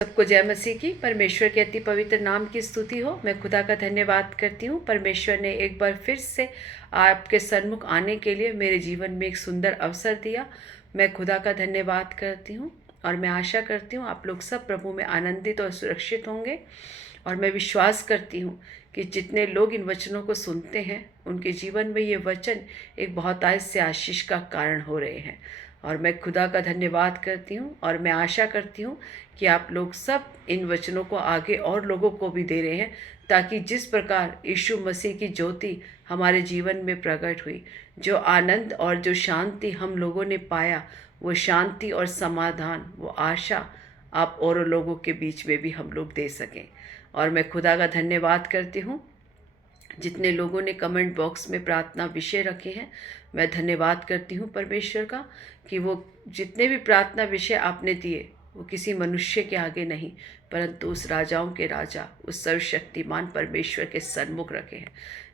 सबको जय मसीह की। परमेश्वर के अति पवित्र नाम की स्तुति हो। मैं खुदा का धन्यवाद करती हूँ। परमेश्वर ने एक बार फिर से आपके सन्मुख आने के लिए मेरे जीवन में एक सुंदर अवसर दिया। मैं खुदा का धन्यवाद करती हूँ और मैं आशा करती हूँ आप लोग सब प्रभु में आनंदित और सुरक्षित होंगे। और मैं विश्वास करती हूँ कि जितने लोग इन वचनों को सुनते हैं उनके जीवन में ये वचन एक बहुतायत से आशीष का कारण हो रहे हैं। और मैं खुदा का धन्यवाद करती हूँ और मैं आशा करती हूँ कि आप लोग सब इन वचनों को आगे और लोगों को भी दे रहे हैं, ताकि जिस प्रकार यीशु मसीह की ज्योति हमारे जीवन में प्रकट हुई, जो आनंद और जो शांति हम लोगों ने पाया, वो शांति और समाधान, वो आशा आप और लोगों के बीच में भी हम लोग दे सकें। और मैं खुदा का धन्यवाद करती हूँ जितने लोगों ने कमेंट बॉक्स में प्रार्थना विषय रखे हैं। मैं धन्यवाद करती हूँ परमेश्वर का कि वो जितने भी प्रार्थना विषय आपने दिए वो किसी मनुष्य के आगे नहीं, परंतु उस राजाओं के राजा, उस सर्वशक्तिमान परमेश्वर के सन्मुख रखे हैं,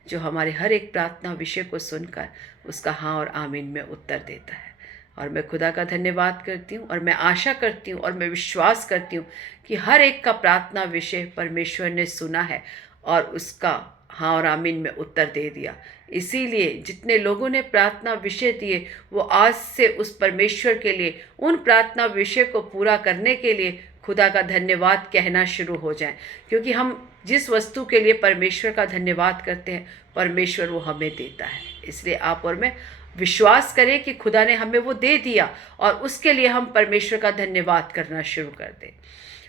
जो हमारे हर एक प्रार्थना विषय को सुनकर उसका हाँ और आमीन में उत्तर देता है। और मैं खुदा का धन्यवाद करती हूँ और मैं आशा करती हूँ और मैं विश्वास करती हूँ कि हर एक का प्रार्थना विषय परमेश्वर ने सुना है और उसका हाँ और आमीन में उत्तर दे दिया। इसीलिए जितने लोगों ने प्रार्थना विषय दिए वो आज से उस परमेश्वर के लिए उन प्रार्थना विषय को पूरा करने के लिए खुदा का धन्यवाद कहना शुरू हो जाएं, क्योंकि हम जिस वस्तु के लिए परमेश्वर का धन्यवाद करते हैं परमेश्वर वो हमें देता है। इसलिए आप और मैं विश्वास करें कि खुदा ने हमें वो दे दिया और उसके लिए हम परमेश्वर का धन्यवाद करना शुरू कर दें।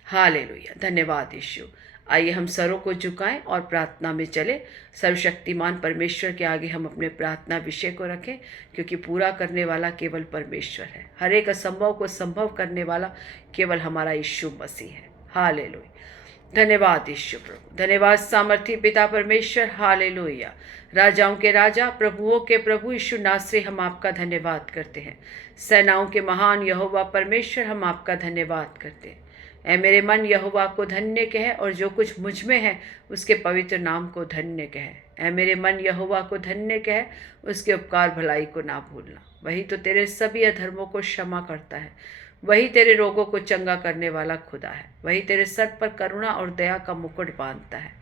हालेलुया, धन्यवाद यीशु। आइए हम सरों को झुकाएं और प्रार्थना में चले। सर्वशक्तिमान परमेश्वर के आगे हम अपने प्रार्थना विषय को रखें, क्योंकि पूरा करने वाला केवल परमेश्वर है। हर एक असंभव को संभव करने वाला केवल हमारा यीशु मसीह है। हालेलुया, धन्यवाद यीशु प्रभु, धन्यवाद सामर्थी पिता परमेश्वर। हालेलुया, राजाओं के राजा, प्रभुओं के प्रभु यीशु नासरी, हम आपका धन्यवाद करते हैं। सेनाओं के महान यहोवा परमेश्वर, हम आपका धन्यवाद करते हैं। ऐ मेरे मन यहोवा को धन्य कह और जो कुछ मुझ में है उसके पवित्र नाम को धन्य कह। ऐ मेरे मन यहोवा को धन्य कह, उसके उपकार भलाई को ना भूलना। वही तो तेरे सभी अधर्मों को क्षमा करता है, वही तेरे रोगों को चंगा करने वाला खुदा है, वही तेरे सर पर करुणा और दया का मुकुट बांधता है।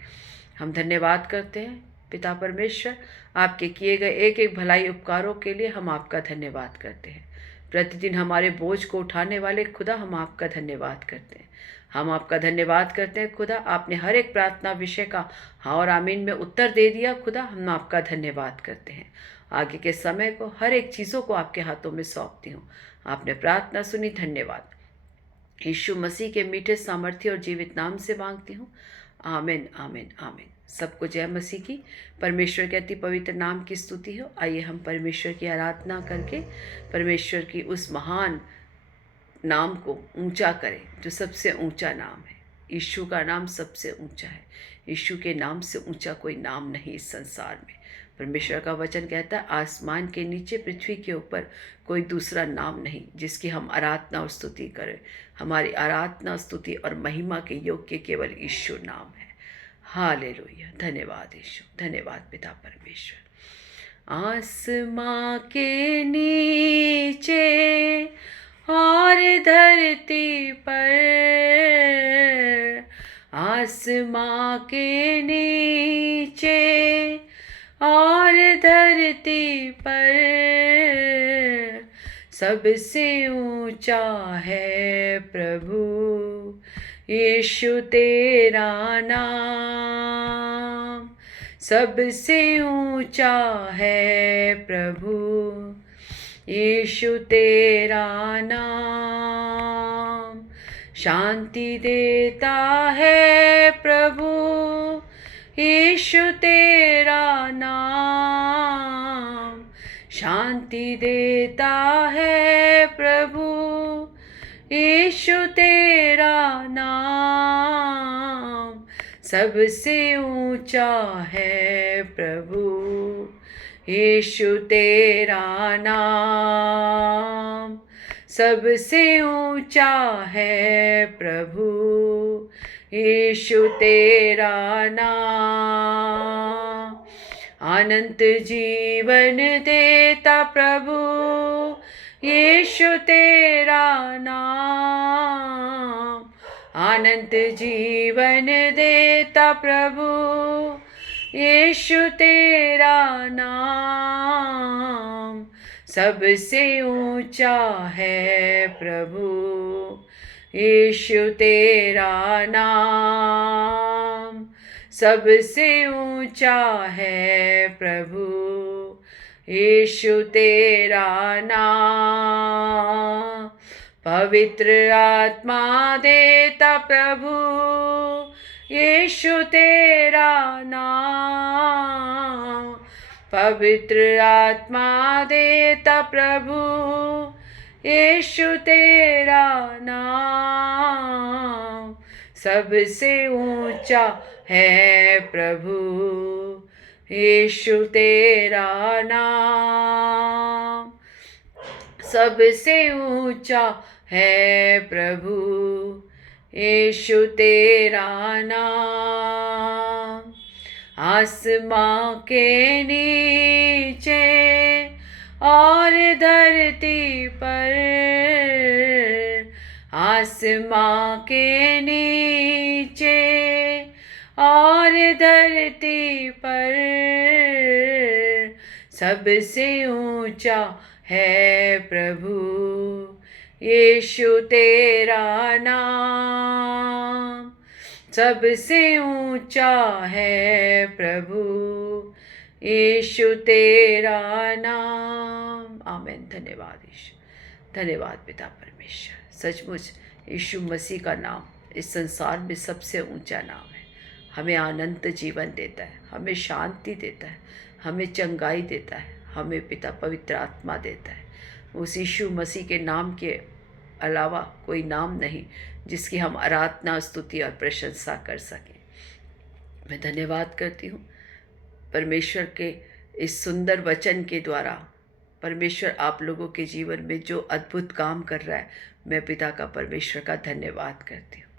हम धन्यवाद करते हैं पिता परमेश्वर, आपके किए गए एक एक भलाई उपकारों के लिए हम आपका धन्यवाद करते हैं। प्रतिदिन हमारे बोझ को उठाने वाले खुदा, हम आपका धन्यवाद करते हैं। हम आपका धन्यवाद करते हैं खुदा, आपने हर एक प्रार्थना विषय का हाँ और आमीन में उत्तर दे दिया। खुदा, हम आपका धन्यवाद करते हैं। आगे के समय को, हर एक चीज़ों को आपके हाथों में सौंपती हूँ। आपने प्रार्थना सुनी, धन्यवाद। यीशु मसीह के मीठे सामर्थ्य और जीवित नाम से मांगती हूँ, आमीन आमीन आमीन। सबको जय मसीह की। परमेश्वर के अति पवित्र नाम की स्तुति हो। आइए हम परमेश्वर की आराधना करके परमेश्वर की उस महान नाम को ऊंचा करें जो सबसे ऊंचा नाम है। यीशु का नाम सबसे ऊंचा है। यीशु के नाम से ऊंचा कोई नाम नहीं इस संसार में। परमेश्वर का वचन कहता है, आसमान के नीचे पृथ्वी के ऊपर कोई दूसरा नाम नहीं जिसकी हम आराधना और स्तुति करें। हमारी आराधना, स्तुति और महिमा के योग्य केवल यीशु नाम है। हालेलुया, धन्यवाद यीशु, धन्यवाद पिता परमेश्वर। आसमां के नीचे और धरती पर, आसमां के नीचे और धरती पर, सबसे ऊंचा है प्रभु यीशु तेरा नाम। सबसे ऊंचा है प्रभु यीशु तेरा नाम। शांति देता है प्रभु यीशु तेरा नाम। शांति देता है प्रभु यीशु तेरा नाम। सबसे ऊंचा है प्रभु यीशु तेरा नाम। सबसे ऊंचा है प्रभु यीशु तेरा नाम। अनंत जीवन देता प्रभु यीशु तेरा नाम। अनंत जीवन देता प्रभु यीशु तेरा नाम सबसे ऊंचा है प्रभु यीशु तेरा नाम सबसे ऊंचा है प्रभु यीशु तेरा नाम पवित्र आत्मा देता प्रभु यीशु तेरा नाम पवित्र आत्मा देता प्रभु यीशु तेरा नाम सबसे ऊंचा है प्रभु यीशु तेरा नाम सबसे ऊंचा है प्रभु यीशु तेरा नाम आसमां के नीचे और धरती पर आसमां के नीचे और धरती पर सबसे ऊंचा है प्रभु यीशु तेरा नाम सबसे ऊंचा है प्रभु यीशु तेरा नाम आमीन। धन्यवाद यीशु, धन्यवाद पिता परमेश्वर। सचमुच यीशु मसीह का नाम इस संसार में सबसे ऊंचा नाम है। हमें अनंत जीवन देता है, हमें शांति देता है, हमें चंगाई देता है, हमें पिता पवित्र आत्मा देता है। उस यीशु मसीह के नाम के अलावा कोई नाम नहीं जिसकी हम आराधना स्तुति और प्रशंसा कर सकें। मैं धन्यवाद करती हूँ परमेश्वर के इस सुंदर वचन के द्वारा। परमेश्वर आप लोगों के जीवन में जो अद्भुत काम कर रहा है, मैं पिता का परमेश्वर का धन्यवाद करती हूँ।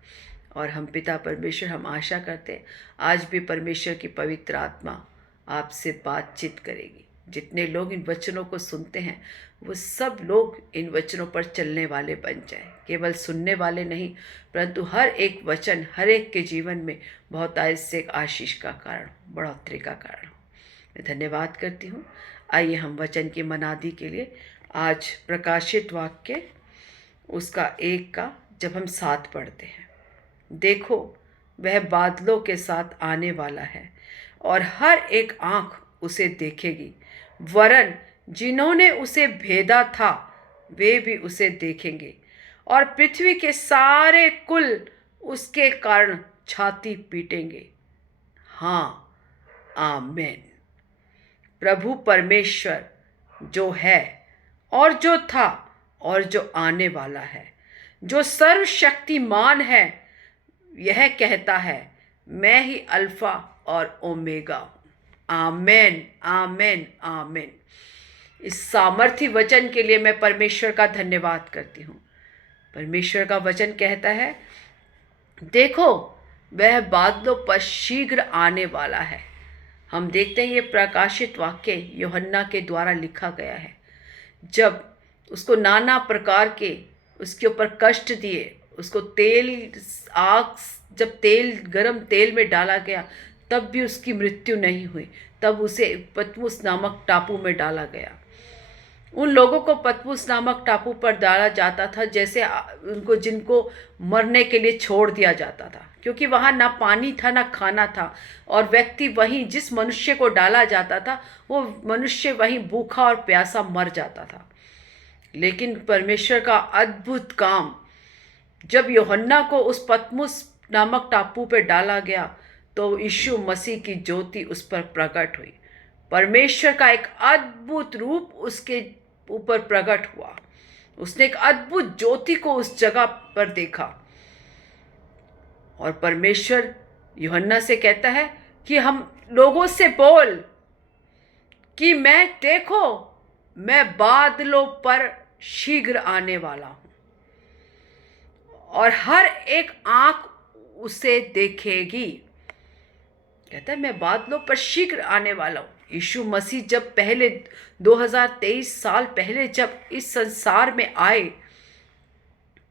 और हम पिता परमेश्वर हम आशा करते हैं आज भी परमेश्वर की पवित्र आत्मा आपसे बातचीत करेगी। जितने लोग इन वचनों को सुनते हैं वो सब लोग इन वचनों पर चलने वाले बन जाएं। केवल सुनने वाले नहीं, परंतु हर एक वचन हर एक के जीवन में बहुतायत से एक आशीष का कारण, बढ़ोतरी का कारण हो। मैं धन्यवाद करती हूँ। आइए हम वचन की मनादी के लिए आज प्रकाशित वाक्य उसका 1 का जब हम 7 पढ़ते हैं। देखो वह बादलों के साथ आने वाला है और हर एक आँख उसे देखेगी, वरन जिन्होंने उसे भेदा था वे भी उसे देखेंगे, और पृथ्वी के सारे कुल उसके कारण छाती पीटेंगे। हाँ, आमीन। प्रभु परमेश्वर जो है और जो था और जो आने वाला है, जो सर्वशक्तिमान है, यह कहता है मैं ही अल्फा और ओमेगा हूँ। आमीन, आमीन, आमीन। इस सामर्थी वचन के लिए मैं परमेश्वर का धन्यवाद करती हूँ। परमेश्वर का वचन कहता है देखो वह बादलों पर शीघ्र आने वाला है। हम देखते हैं ये प्रकाशित वाक्य यूहन्ना के द्वारा लिखा गया है। जब उसको नाना प्रकार के उसके ऊपर कष्ट दिए, उसको जब गरम तेल में डाला गया तब भी उसकी मृत्यु नहीं हुई। तब उसे पतमुस नामक टापू में डाला गया। उन लोगों को पतमुस नामक टापू पर डाला जाता था जैसे जिनको मरने के लिए छोड़ दिया जाता था, क्योंकि वहाँ ना पानी था ना खाना था, और व्यक्ति वहीं जिस मनुष्य को डाला जाता था वो मनुष्य वहीं भूखा और प्यासा मर जाता था। लेकिन परमेश्वर का अद्भुत काम, जब यूहन्ना को उस पतमुस नामक टापू पर डाला गया तो यीशु मसीह की ज्योति उस पर प्रकट हुई। परमेश्वर का एक अद्भुत रूप उसके ऊपर प्रकट हुआ। उसने एक अद्भुत ज्योति को उस जगह पर देखा, और परमेश्वर यूहन्ना से कहता है कि हम लोगों से बोल कि देखो मैं बादलों पर शीघ्र आने वाला हूँ और हर एक आँख उसे देखेगी। कहता है मैं बादलों पर शीघ्र आने वाला हूँ। यीशु मसीह जब पहले 2023 साल पहले जब इस संसार में आए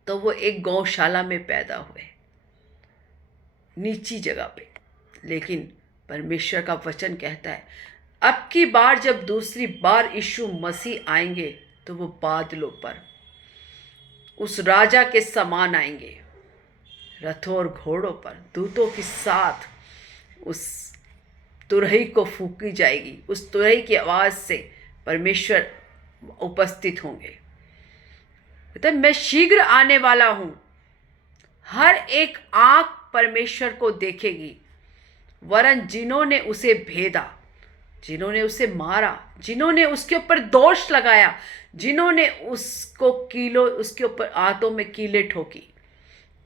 तो वो एक गौशाला में पैदा हुए। नीची जगह पे। लेकिन परमेश्वर का वचन कहता है अब की बार जब दूसरी बार यीशु मसीह आएंगे तो वो बादलों पर उस राजा के समान आएंगे, रथों और घोड़ों पर दूतों के साथ। उस तुरही को फूंकी जाएगी, उस तुरही की आवाज़ से परमेश्वर उपस्थित होंगे। तो मैं शीघ्र आने वाला हूँ। हर एक आंख परमेश्वर को देखेगी, वरन जिन्होंने उसे भेदा, जिन्होंने उसे मारा, जिन्होंने उसके ऊपर दोष लगाया, जिन्होंने उसके ऊपर हाथों में कीले ठोकी,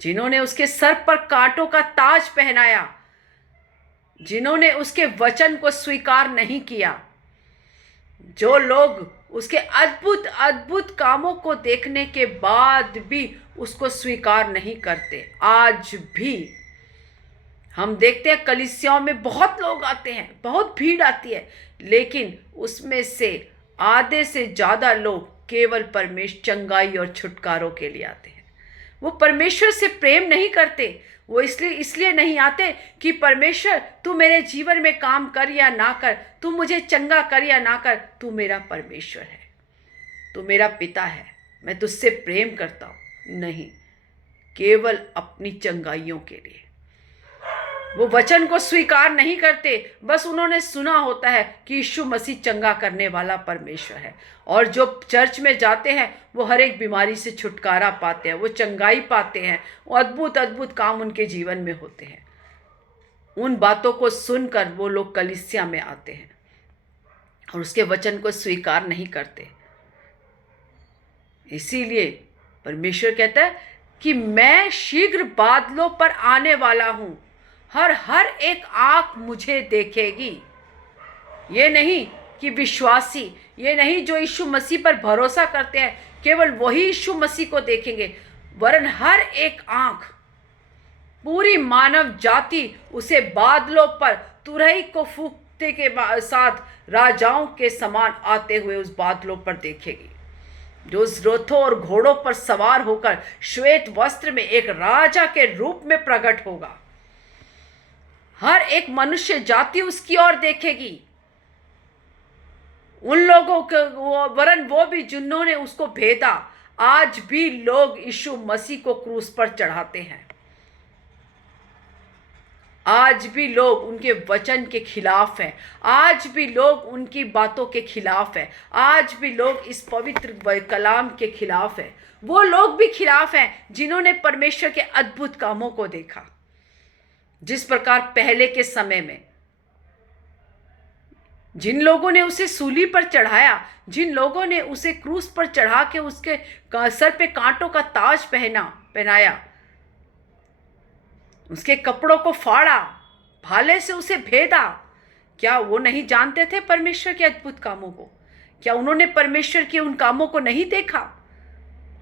जिन्होंने उसके सर पर कांटों का ताज पहनाया, जिन्होंने उसके वचन को स्वीकार नहीं किया, जो लोग उसके अद्भुत अद्भुत कामों को देखने के बाद भी उसको स्वीकार नहीं करते। आज भी हम देखते हैं कलीसियाओं में बहुत लोग आते हैं, बहुत भीड़ आती है, लेकिन उसमें से आधे से ज़्यादा लोग केवल परमेश्वर चंगाई और छुटकारों के लिए आते हैं। वो परमेश्वर से प्रेम नहीं करते। वो इसलिए नहीं आते कि परमेश्वर तू मेरे जीवन में काम कर या ना कर, तू मुझे चंगा कर या ना कर, तू मेरा परमेश्वर है, तू मेरा पिता है, मैं तुझसे प्रेम करता हूँ। नहीं, केवल अपनी चंगाइयों के लिए वो वचन को स्वीकार नहीं करते। बस उन्होंने सुना होता है कि यीशु मसीह चंगा करने वाला परमेश्वर है, और जो चर्च में जाते हैं वो हर एक बीमारी से छुटकारा पाते हैं, वो चंगाई पाते हैं, वो अद्भुत अद्भुत काम उनके जीवन में होते हैं। उन बातों को सुनकर वो लोग कलीसिया में आते हैं और उसके वचन को स्वीकार नहीं करते। इसीलिए परमेश्वर कहता है कि मैं शीघ्र बादलों पर आने वाला हूँ, हर एक आंख मुझे देखेगी। ये नहीं कि विश्वासी, ये नहीं जो यीशु मसीह पर भरोसा करते हैं केवल वही यीशु मसीह को देखेंगे, वरन हर एक आंख, पूरी मानव जाति उसे बादलों पर तुरही को फूंकते के साथ राजाओं के समान आते हुए उस बादलों पर देखेगी, जो उस रथों और घोड़ों पर सवार होकर श्वेत वस्त्र में एक राजा के रूप में प्रकट होगा। हर एक मनुष्य जाति उसकी ओर देखेगी, उन लोगों को, वरन वो भी जिन्होंने उसको भेदा। आज भी लोग यीशु मसीह को क्रूस पर चढ़ाते हैं, आज भी लोग उनके वचन के खिलाफ हैं, आज भी लोग उनकी बातों के खिलाफ हैं, आज भी लोग इस पवित्र कलाम के खिलाफ हैं। वो लोग भी खिलाफ हैं जिन्होंने परमेश्वर के अद्भुत कामों को देखा। जिस प्रकार पहले के समय में जिन लोगों ने उसे सूली पर चढ़ाया, जिन लोगों ने उसे क्रूस पर चढ़ा के उसके सर पे कांटों का ताज पहनाया, उसके कपड़ों को फाड़ा, भाले से उसे भेदा, क्या वो नहीं जानते थे परमेश्वर के अद्भुत कामों को? क्या उन्होंने परमेश्वर के उन कामों को नहीं देखा?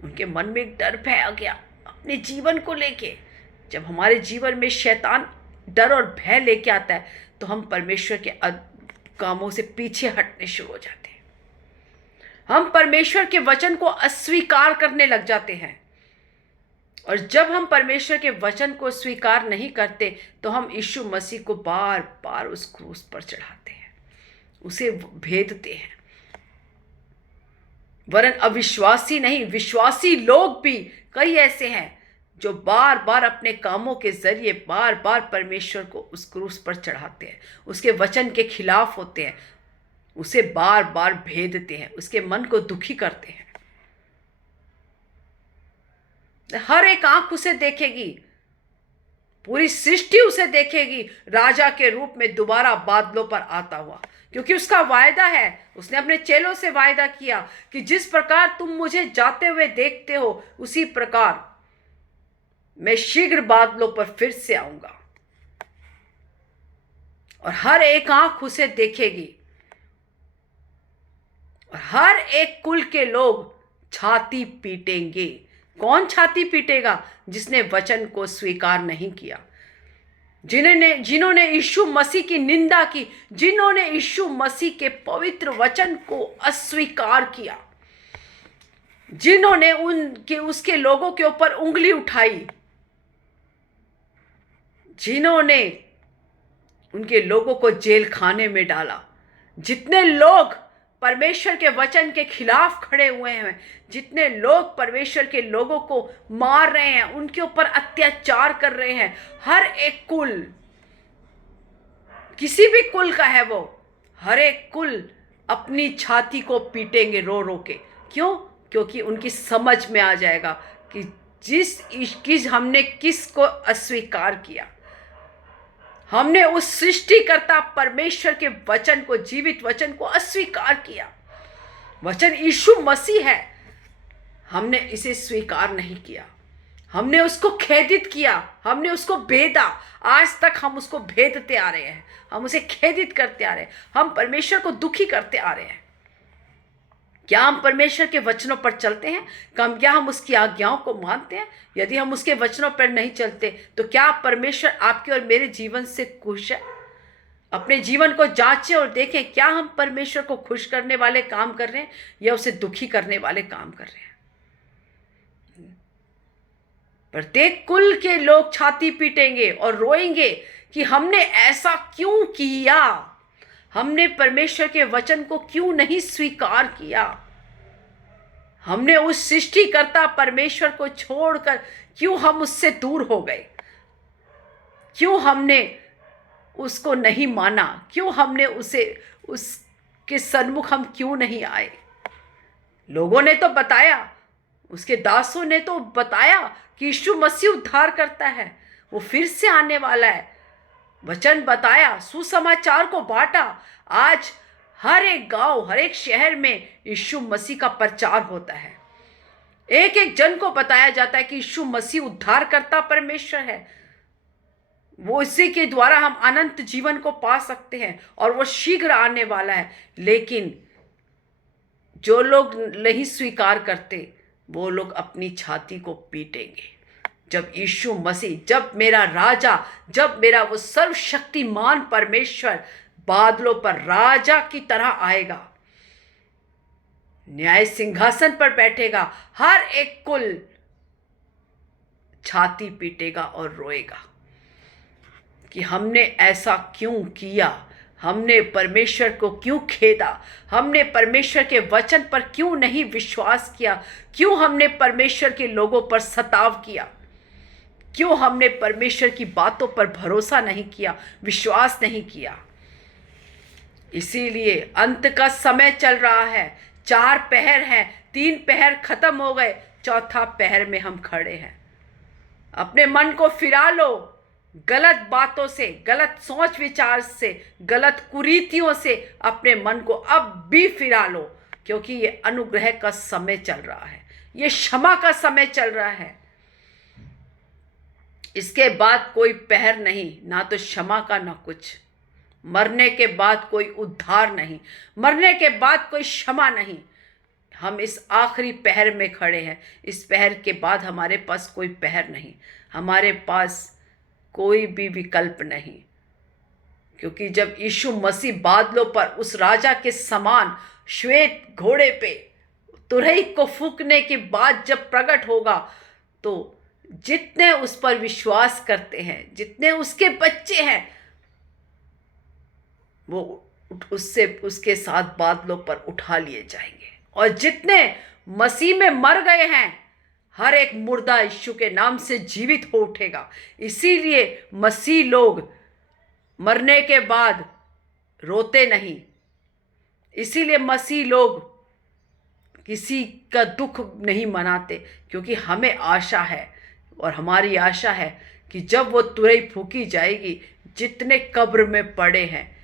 उनके मन में एक डर भय गया अपने जीवन को लेके। जब हमारे जीवन में शैतान डर और भय लेके आता है तो हम परमेश्वर के कामों से पीछे हटने शुरू हो जाते हैं, हम परमेश्वर के वचन को अस्वीकार करने लग जाते हैं। और जब हम परमेश्वर के वचन को स्वीकार नहीं करते तो हम यीशु मसीह को बार बार उस क्रूस पर चढ़ाते हैं, उसे भेदते हैं। वरन अविश्वासी नहीं, विश्वासी लोग भी कई ऐसे हैं जो बार बार अपने कामों के जरिए बार बार परमेश्वर को उस क्रूस पर चढ़ाते हैं, उसके वचन के खिलाफ होते हैं, उसे बार बार भेदते हैं, उसके मन को दुखी करते हैं। हर एक आंख उसे देखेगी, पूरी सृष्टि उसे देखेगी राजा के रूप में दोबारा बादलों पर आता हुआ, क्योंकि उसका वायदा है। उसने अपने चेलों से वायदा किया कि जिस प्रकार तुम मुझे जाते हुए देखते हो उसी प्रकार मैं शीघ्र बादलों पर फिर से आऊंगा, और हर एक आंख उसे देखेगी, और हर एक कुल के लोग छाती पीटेंगे। कौन छाती पीटेगा? जिसने वचन को स्वीकार नहीं किया, जिन्होंने यीशु मसीह की निंदा की, जिन्होंने यीशु मसीह के पवित्र वचन को अस्वीकार किया, जिन्होंने उसके लोगों के ऊपर उंगली उठाई, जिन्होंने उनके लोगों को जेल खाने में डाला, जितने लोग परमेश्वर के वचन के खिलाफ खड़े हुए हैं, जितने लोग परमेश्वर के लोगों को मार रहे हैं, उनके ऊपर अत्याचार कर रहे हैं, हर एक कुल, किसी भी कुल का है वो, हर एक कुल अपनी छाती को पीटेंगे रो रो के। क्यों? क्योंकि उनकी समझ में आ जाएगा कि किस हमने किसको अस्वीकार किया। हमने उस सृष्टिकर्ता परमेश्वर के वचन को, जीवित वचन को अस्वीकार किया। वचन यीशु मसीह है, हमने इसे स्वीकार नहीं किया, हमने उसको खेदित किया, हमने उसको भेदा। आज तक हम उसको भेदते आ रहे हैं, हम उसे खेदित करते आ रहे हैं, हम परमेश्वर को दुखी करते आ रहे हैं। क्या हम परमेश्वर के वचनों पर चलते हैं? क्या हम उसकी आज्ञाओं को मानते हैं? यदि हम उसके वचनों पर नहीं चलते तो क्या परमेश्वर आपके और मेरे जीवन से खुश है? अपने जीवन को जांचें और देखें, क्या हम परमेश्वर को खुश करने वाले काम कर रहे हैं या उसे दुखी करने वाले काम कर रहे हैं। प्रत्येक कुल के लोग छाती पीटेंगे और रोएंगे कि हमने ऐसा क्यों किया, हमने परमेश्वर के वचन को क्यों नहीं स्वीकार किया, हमने उस सृष्टिकर्ता परमेश्वर को छोड़कर क्यों हम उससे दूर हो गए, क्यों हमने उसको नहीं माना, क्यों हमने उसके सन्मुख हम क्यों नहीं आए। लोगों ने तो बताया, उसके दासों ने तो बताया कि यीशु मसीह उद्धार करता है, वो फिर से आने वाला है। वचन बताया, सुसमाचार को बांटा। आज हर एक गांव, हर एक शहर में यीशु मसीह का प्रचार होता है। एक एक जन को बताया जाता है कि यीशु मसीह उद्धार करता परमेश्वर है, वो इसी के द्वारा हम अनंत जीवन को पा सकते हैं और वो शीघ्र आने वाला है। लेकिन जो लोग नहीं स्वीकार करते वो लोग अपनी छाती को पीटेंगे। जब यीशु मसीह, जब मेरा राजा, जब मेरा वो सर्वशक्तिमान परमेश्वर बादलों पर राजा की तरह आएगा, न्याय सिंहासन पर बैठेगा, हर एक कुल छाती पीटेगा और रोएगा कि हमने ऐसा क्यों किया, हमने परमेश्वर को क्यों खेदा, हमने परमेश्वर के वचन पर क्यों नहीं विश्वास किया, क्यों हमने परमेश्वर के लोगों पर सताव किया, क्यों हमने परमेश्वर की बातों पर भरोसा नहीं किया, विश्वास नहीं किया। इसीलिए अंत का समय चल रहा है, 4 पहर हैं, 3 पहर खत्म हो गए, 4था पहर में हम खड़े हैं। अपने मन को फिरा लो गलत बातों से, गलत सोच विचार से, गलत कुरीतियों से अपने मन को अब भी फिरा लो, क्योंकि ये अनुग्रह का समय चल रहा है, ये क्षमा का समय चल रहा है। इसके बाद कोई पहर नहीं, ना तो क्षमा का ना कुछ। मरने के बाद कोई उद्धार नहीं, मरने के बाद कोई क्षमा नहीं। हम इस आखिरी पहर में खड़े हैं, इस पहर के बाद हमारे पास कोई पहर नहीं, हमारे पास कोई भी विकल्प नहीं। क्योंकि जब यीशु मसीह बादलों पर उस राजा के समान श्वेत घोड़े पे तुरही को फूंकने के बाद जब प्रकट होगा, तो जितने उस पर विश्वास करते हैं, जितने उसके बच्चे हैं, वो उसके साथ बादलों पर उठा लिए जाएंगे। और जितने मसीह में मर गए हैं, हर एक मुर्दा यीशु के नाम से जीवित हो उठेगा। इसीलिए मसीह लोग मरने के बाद रोते नहीं, इसीलिए मसीह लोग किसी का दुख नहीं मनाते, क्योंकि हमें आशा है, और हमारी आशा है कि जब वो तुरही फूंकी जाएगी, जितने कब्र में पड़े हैं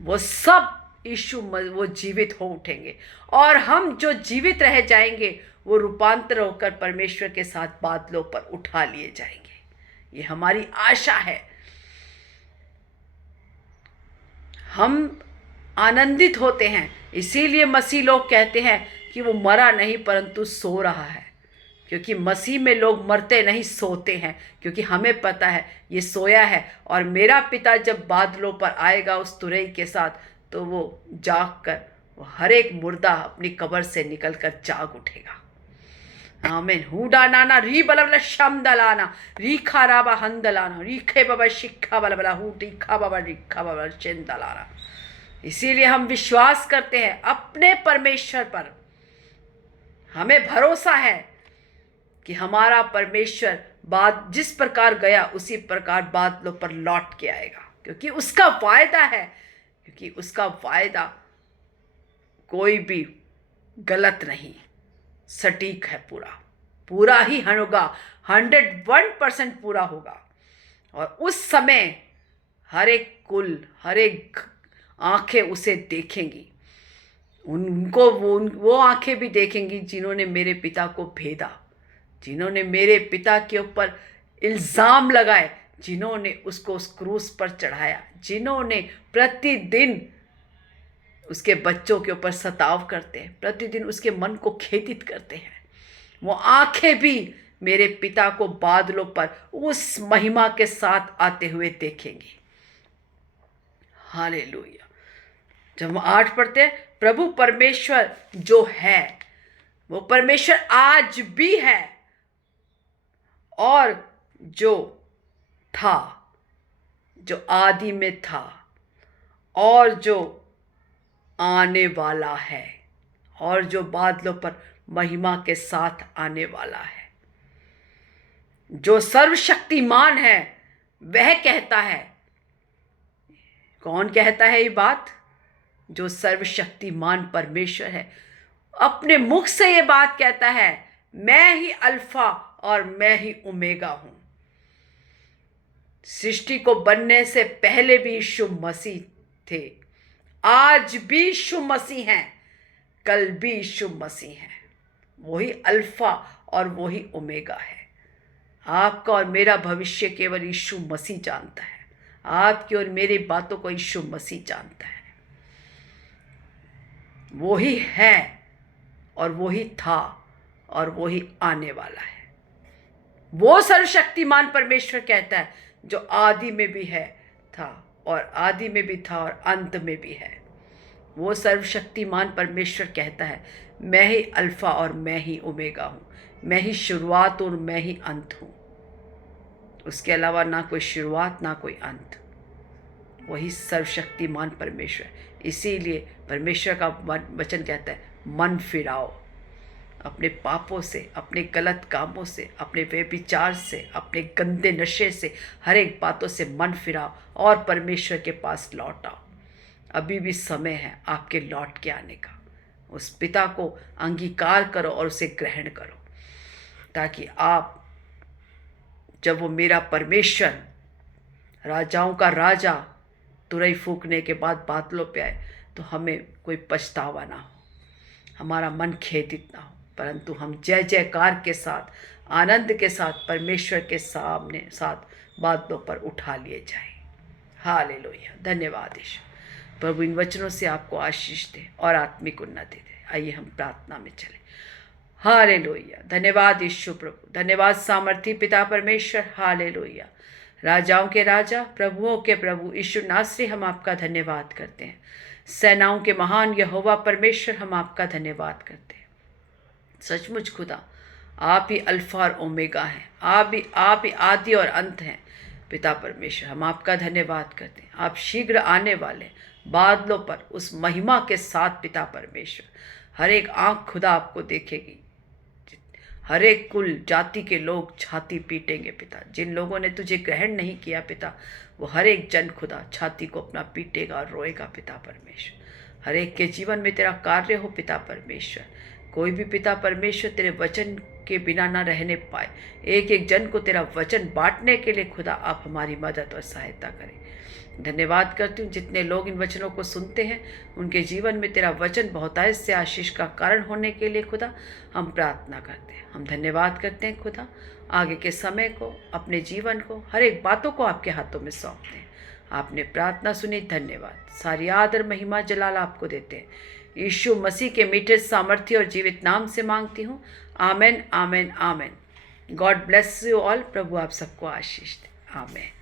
वो सब वो जीवित हो उठेंगे, और हम जो जीवित रह जाएंगे वो रूपांतर होकर परमेश्वर के साथ बादलों पर उठा लिए जाएंगे। ये हमारी आशा है। हम आनंदित होते हैं, इसीलिए मसीह लोग कहते हैं कि वो मरा नहीं परंतु सो रहा है, क्योंकि मसीह में लोग मरते नहीं, सोते हैं। क्योंकि हमें पता है ये सोया है, और मेरा पिता जब बादलों पर आएगा उस तुरही के साथ, तो वो जाग कर, वो हर एक मुर्दा अपनी कब्र से निकलकर जाग उठेगा। आमेन। हुडा नाना री बलबला शम दलाना री खाराबा हंदलाना री खे बाबा शिक्षा बलबला हु रीखा बाबा रिखा बाबा चिंदलाना। इसीलिए हम विश्वास करते हैं अपने परमेश्वर पर। हमें भरोसा है कि हमारा परमेश्वर बाद जिस प्रकार गया उसी प्रकार बादलों पर लौट के आएगा, क्योंकि उसका वायदा है, क्योंकि उसका वायदा कोई भी गलत नहीं, सटीक है, पूरा ही होगा, 101% पूरा होगा। और उस समय हर एक कुल, हर एक आंखें उसे देखेंगी। उनको वो आंखें भी देखेंगी जिन्होंने मेरे पिता को भेदा, जिन्होंने मेरे पिता के ऊपर इल्ज़ाम लगाए, जिन्होंने उसको उस क्रूस पर चढ़ाया, जिन्होंने प्रतिदिन उसके बच्चों के ऊपर सताव करते हैं, प्रतिदिन उसके मन को खेदित करते हैं। वो आंखें भी मेरे पिता को बादलों पर उस महिमा के साथ आते हुए देखेंगी। हालेलुया। जब हम 8 पढ़ते हैं, प्रभु परमेश्वर जो है वो परमेश्वर आज भी है और जो था, जो आदि में था और जो आने वाला है और जो बादलों पर महिमा के साथ आने वाला है। जो सर्वशक्तिमान है वह कहता है, कौन कहता है ये बात? जो सर्वशक्तिमान परमेश्वर है अपने मुख से ये बात कहता है, मैं ही अल्फा और मैं ही ओमेगा हूं। सृष्टि को बनने से पहले भी यीशु मसीह थे, आज भी यीशु मसीह हैं, कल भी यीशु मसीह हैं। वही अल्फा और वही ओमेगा है। आपका और मेरा भविष्य केवल यीशु मसीह जानता है। आपकी और मेरी बातों को यीशु मसीह जानता है। वही है और वही था और वही आने वाला है। वो सर्वशक्तिमान परमेश्वर कहता है जो आदि में भी है, था और आदि में भी था और अंत में भी है। वो सर्वशक्तिमान परमेश्वर कहता है, मैं ही अल्फा और मैं ही ओमेगा हूँ, मैं ही शुरुआत और मैं ही अंत हूँ। उसके अलावा ना कोई शुरुआत ना कोई अंत। वही सर्वशक्तिमान परमेश्वर। इसीलिए परमेश्वर का वचन कहता है, मन फिराओ अपने पापों से, अपने गलत कामों से, अपने व्यभिचार से, अपने गंदे नशे से, हर एक बातों से मन फिराओ और परमेश्वर के पास लौट आओ। अभी भी समय है आपके लौट के आने का। उस पिता को अंगीकार करो और उसे ग्रहण करो, ताकि आप, जब वो मेरा परमेश्वर, राजाओं का राजा तुरई फूकने के बाद बादलों पे आए, तो हमें कोई पछतावा ना हो, हमारा मन खेदित ना हो, परंतु हम जय जयकार के साथ, आनंद के साथ परमेश्वर के साथ बादलों पर उठा लिए जाएं। हालेलुया। धन्यवाद यीशु। प्रभु इन वचनों से आपको आशीष दे और आत्मिक उन्नति दे। आइए हम प्रार्थना में चलें। हालेलुया। धन्यवाद यीशु प्रभु, धन्यवाद सामर्थी पिता परमेश्वर। हालेलुया। राजाओं के राजा, प्रभुओं के प्रभु यीशु नासरी, हम आपका धन्यवाद करते हैं। सेनाओं के महान यहोवा परमेश्वर, हम आपका धन्यवाद करते हैं। सचमुच खुदा, आप ही अल्फा और ओमेगा हैं, आप ही आदि और अंत हैं। पिता परमेश्वर, हम आपका धन्यवाद करते हैं। आप शीघ्र आने वाले बादलों पर उस महिमा के साथ पिता परमेश्वर, हर एक आँख खुदा आपको देखेगी, हर एक कुल जाति के लोग छाती पीटेंगे पिता। जिन लोगों ने तुझे ग्रहण नहीं किया पिता, वो हर एक जन खुदा छाती को अपना पीटेगा और रोएगा पिता परमेश्वर। हर एक के जीवन में तेरा कार्य हो पिता परमेश्वर। कोई भी पिता परमेश्वर तेरे वचन के बिना ना रहने पाए। एक एक जन को तेरा वचन बांटने के लिए खुदा आप हमारी मदद और सहायता करें। धन्यवाद करती हूँ जितने लोग इन वचनों को सुनते हैं, उनके जीवन में तेरा वचन बहुतायत से आशीष का कारण होने के लिए खुदा हम प्रार्थना करते हैं। हम धन्यवाद करते हैं खुदा, आगे के समय को, अपने जीवन को, हर एक बातों को आपके हाथों में सौंपते हैं। आपने प्रार्थना सुनी, धन्यवाद। सारी आदर महिमा जलाल आपको देते हैं। यीशु मसीह के मीठे सामर्थ्य और जीवित नाम से मांगती हूँ। Amen, amen, amen. God bless you all. प्रभु आप सबको आशीष दे। आमेन।